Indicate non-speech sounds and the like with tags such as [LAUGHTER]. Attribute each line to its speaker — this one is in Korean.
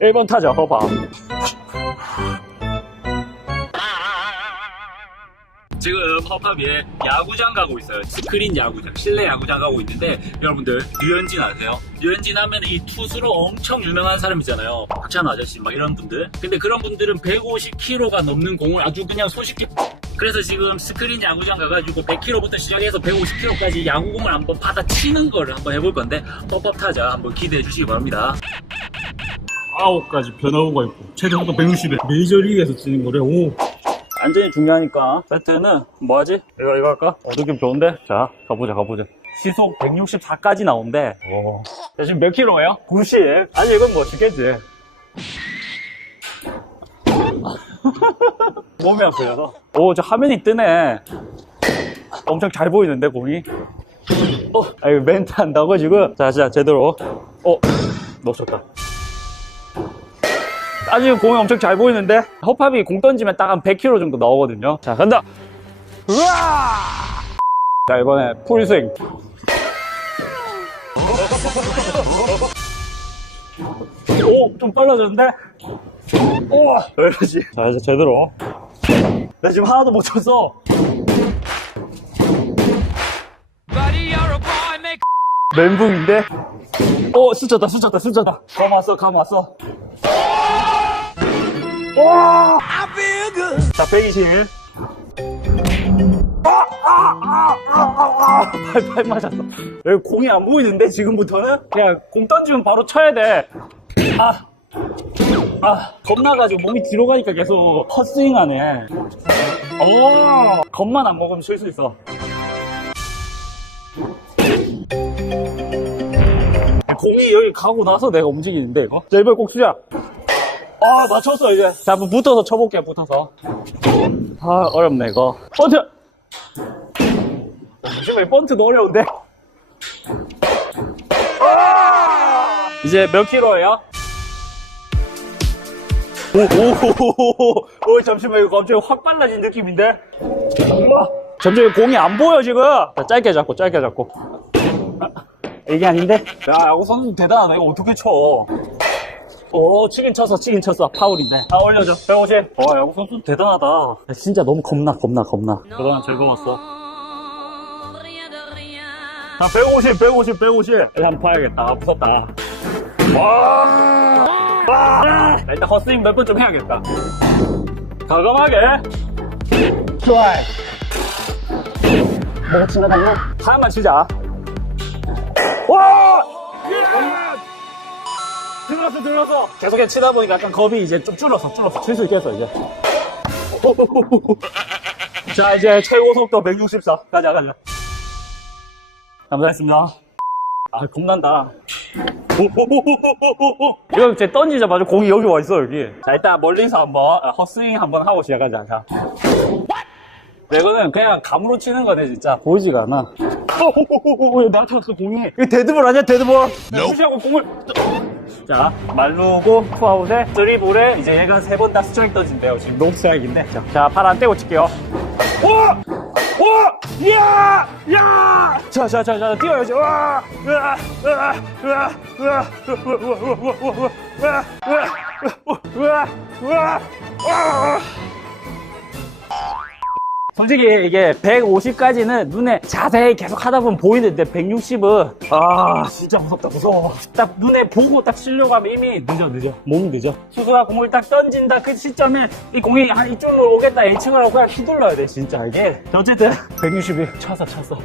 Speaker 1: 1번 타자 허밥 지금 허팝에 야구장 가고 있어요. 스크린 야구장, 실내 야구장 가고 있는데 여러분들 류현진 아세요? 류현진 하면 이 투수로 엄청 유명한 사람이잖아요. 박찬호 아저씨 막 이런 분들. 근데 그런 분들은 150kg가 넘는 공을 아주 그냥 손쉽게 그래서 지금 스크린 야구장 가가지고 100km부터 시작해서 150km까지 야구공을 한번 받아치는 거를 한번 해볼 건데 법 타자 한번 기대해 주시기 바랍니다.
Speaker 2: 아홉 가지 변화구가 있고 최대 속도 160에 메이저리그에서 치는 거래 오
Speaker 1: 안전이 중요하니까 세트는 뭐하지? 이거 이거 할까? 어, 느낌 좋은데? 자 가보자 가보자 시속 164까지 나온대 오. 자, 지금 몇 킬로예요? 90 아니 이건 뭐 죽겠지 [LAUGHS] 몸이 아프여서 오저 화면이 뜨네 엄청 잘 보이는데 공이 어, 아 이거 멘트 한다고 지금? 자, 자 제대로 어 놓쳤다 아직 공이 엄청 잘 보이는데? 허팝이 공 던지면 딱 한 100km 정도 나오거든요. 자 간다! 우와 자 이번에 풀스윙. 오 좀 빨라졌는데? 우와! 여기까지. 자 이제 제대로. 나 지금 하나도 못 쳤어 멘붕인데 오 스쳤다 스쳤다 스쳤다 감 왔어 감 왔어 와! 자, 121. 아, 아, 아, 아, 아, 아. 팔, 팔 맞았어. 여기 공이 안 보이는데, 지금부터는? 그냥 공 던지면 바로 쳐야 돼. 아, 아, 겁나가지고 몸이 뒤로 가니까 계속 헛스윙 하네. 오, 겁만 안 먹으면 칠수 있어. 공이 여기 가고 나서 내가 움직이는데, 이거? 자, 이번에 꼭 수자. 아, 맞췄어, 이제. 자, 한번 붙어서 쳐볼게요, 붙어서. 아, 어렵네, 이거. 번트! 요즘에 번트도 어려운데. 아! 이제 몇 킬로예요? 오, 오, 오, 오, 잠시만, 이거 갑자기 확 빨라진 느낌인데? 우와, 점점 공이 안 보여, 지금. 자, 짧게 잡고, 짧게 잡고. 아, 이게 아닌데? 야, 야구 선수 대단하다. 이거 어떻게 쳐? 오, 치긴 쳤어, 치긴 쳤어. 파울인데. 아, 올려줘. 150. 와, 야구 선수 대단하다. 야, 진짜 너무 겁나, 겁나, 겁나. 그동안 즐거웠어. 자, 150, 150, 150. 이제 한번 봐야겠다. 아, 무섭다. 와! 와! 자, 일단 헛스윙 몇 번 좀 해야겠다. 과감하게. 좋아. 뭐가 지나다녀? 하나만 치자. 들어갔어, 들어갔어. 계속해 치다 보니까 약간 겁이 이제 좀 줄었어, 줄었어. 칠수 있겠어, 이제. 자, 이제 최고 속도 164. 가자, 가자. 감사했습니다. 아, 겁난다. 이거 이제 던지자마자 공이 여기 와 있어, 여기. 자, 일단 멀리서 한번 아, 헛스윙 한번 하고 시작하자. 자. 이거는 그냥 감으로 치는 거네, 진짜. 보이지가 않아. 오, 나타났어, 공이. 이거 데드볼 아니야, 데드볼? 무시하고 공을. 자, 말루고, 투아웃에, 쓰리볼에, 이제 얘가 세 번 다 스트라이크 던진대요. 지금 노스트라이크인데. 자, 자, 팔 안 떼고 칠게요. 오! 오! 야! 야! 자, 자, 자, 자, 뛰어야지. 와! 으아! 으아! 으아! 으아! 으아! 으아! 으아! 으아! 으아! 으아! 으아! 솔직히 이게 150까지는 눈에 자세히 계속 하다 보면 보이는데 160은 아 진짜 무섭다 무서워. 딱 눈에 보고 딱 치려고 하면 이미 늦어 늦어. 몸이 늦어. 수수가 공을 딱 던진다 그 시점에 이 공이 한 이쪽으로 오겠다 하고 그냥 휘둘러야 돼 진짜. 이게 자, 어쨌든 160이 쳤어 쳤어